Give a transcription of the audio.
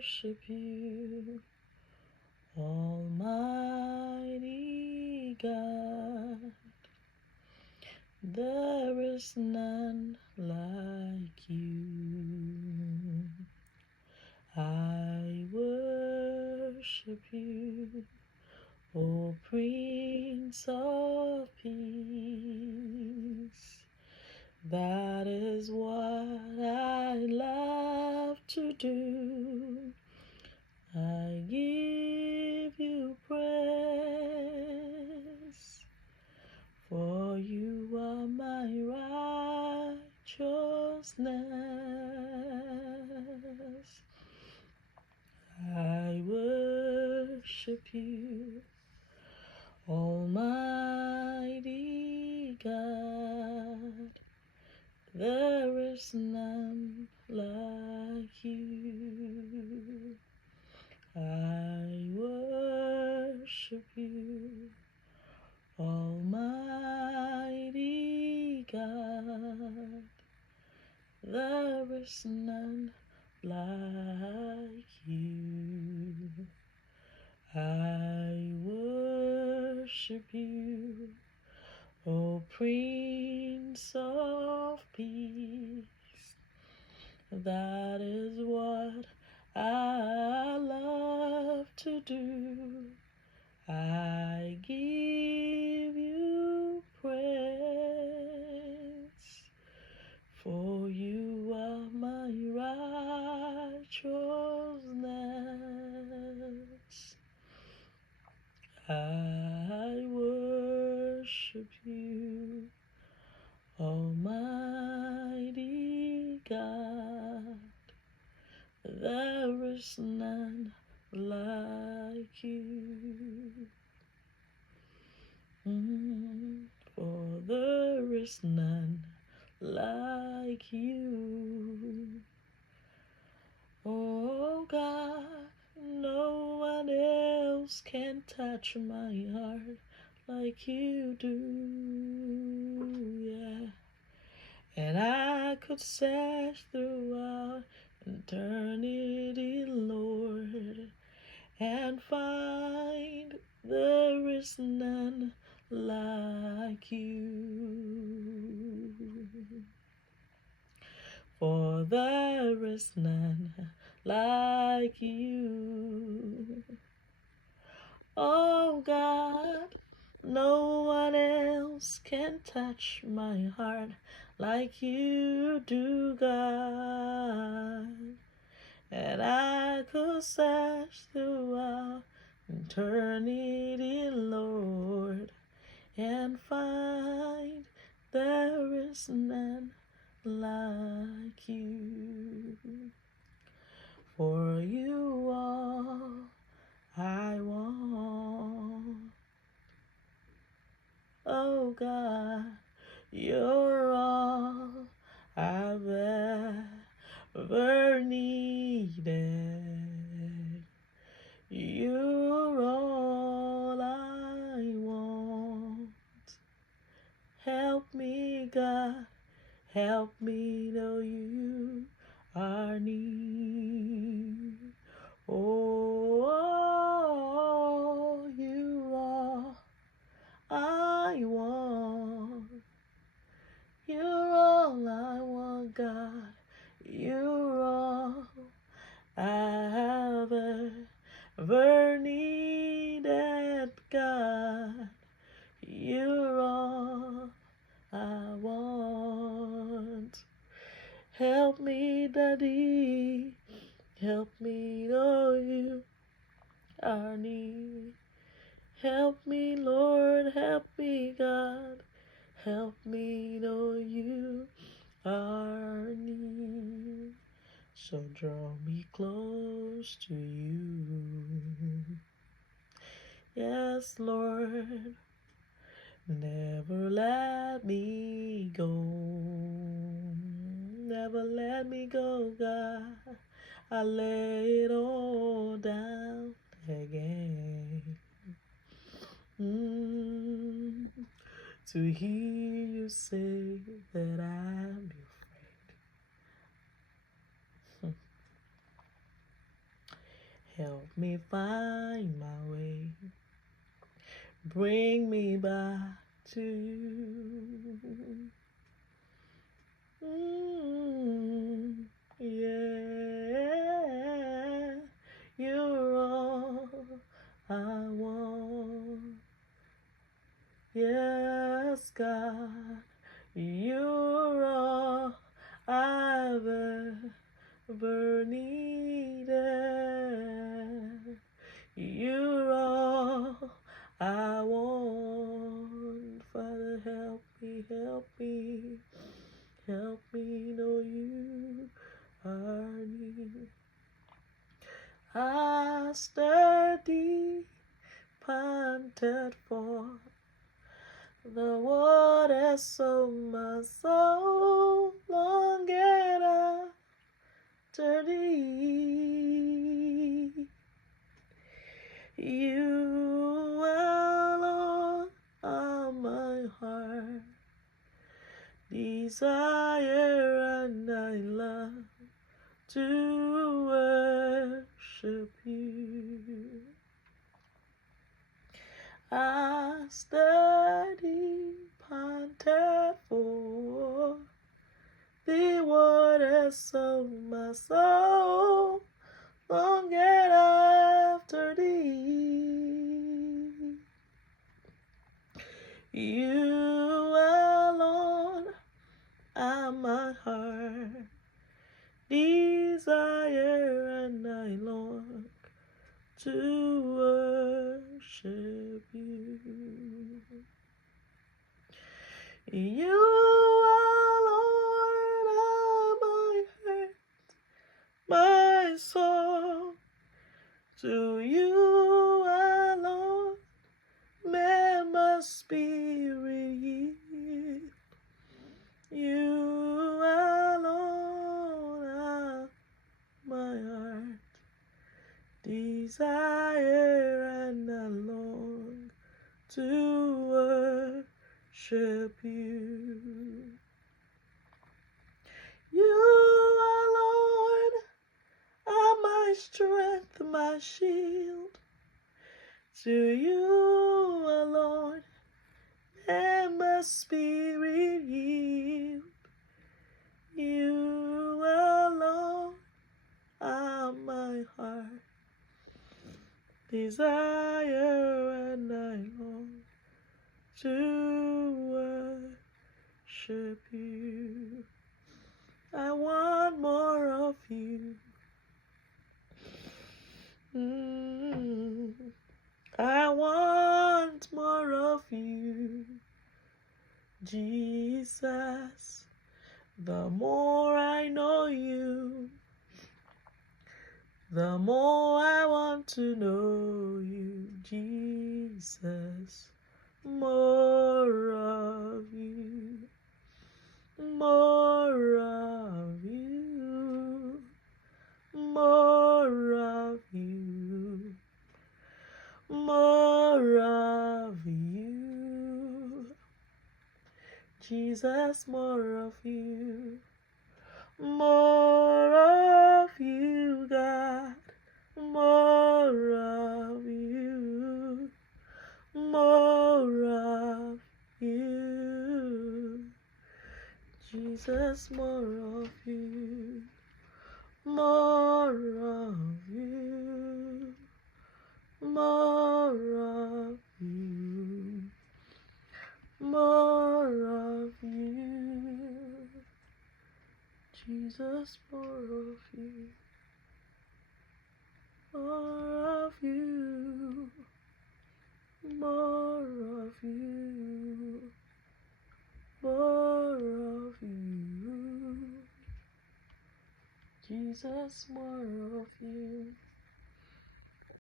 worship you, Almighty God. There is none like you. I worship you, O Prince of Peace. That is what I love to do. I give you praise, for you are my righteousness. I worship you, Almighty God. There is none like you. I worship you, Almighty God. There is none like you. I worship you, O Prince of Peace. That is what I love to do. I give you praise, for you are my righteousness. I worship you, Almighty God. There is none like you. For there is none like you. Oh God, no one else can touch my heart like you do, yeah. And I could search throughout eternity, Lord, and find there is none like you. For there is none like you. Oh God, no one else can touch my heart like you do, God. And I could search throughout eternity, Lord, and find there is none like you. For you all I want. Oh God, you're all I've ever needed. You're all I want. Help me, God, help me know you are near. Oh, you are I want. You're all I want, God. You're all I have ever needed, God. You're all I want. Help me, Daddy. Help me know you are near. Help me, Lord. Help me, God. Help me know you are near. So draw me close to you. Yes, Lord. Never let me go. Never let me go, God. I lay it all down again. To hear you say that I'm your friend. help me find my way. Bring me back to you. Yeah, you're all I want. Yes, God, you're all I've ever needed. You're all I want. Father, help me, help me. Help me know you are near. I steady panted for the waters of my soul, longing after thee. You alone are my heart desire, and I love to worship you. I steady panted for the waters of my soul, longing after thee. You alone are my heart desire, and I long to worship you. You are Lord of my heart, my soul. To you alone may my spirit yield. You alone are my heart desire, and I long to worship you. You alone are my strength, my shield. To you alone may my spirit yield. You alone are my heart desire, and I long to worship you. I want more of you. I want more of you, Jesus. The more I know you, the more I want to know you, Jesus. More of you, more of you, more of you, more of you, Jesus. More of you, more of you, God. More of you, more of you, Jesus. More of you, more of you, more of you, more of you, Jesus. More of you, more of you, more of you, more of you, Jesus. More of you.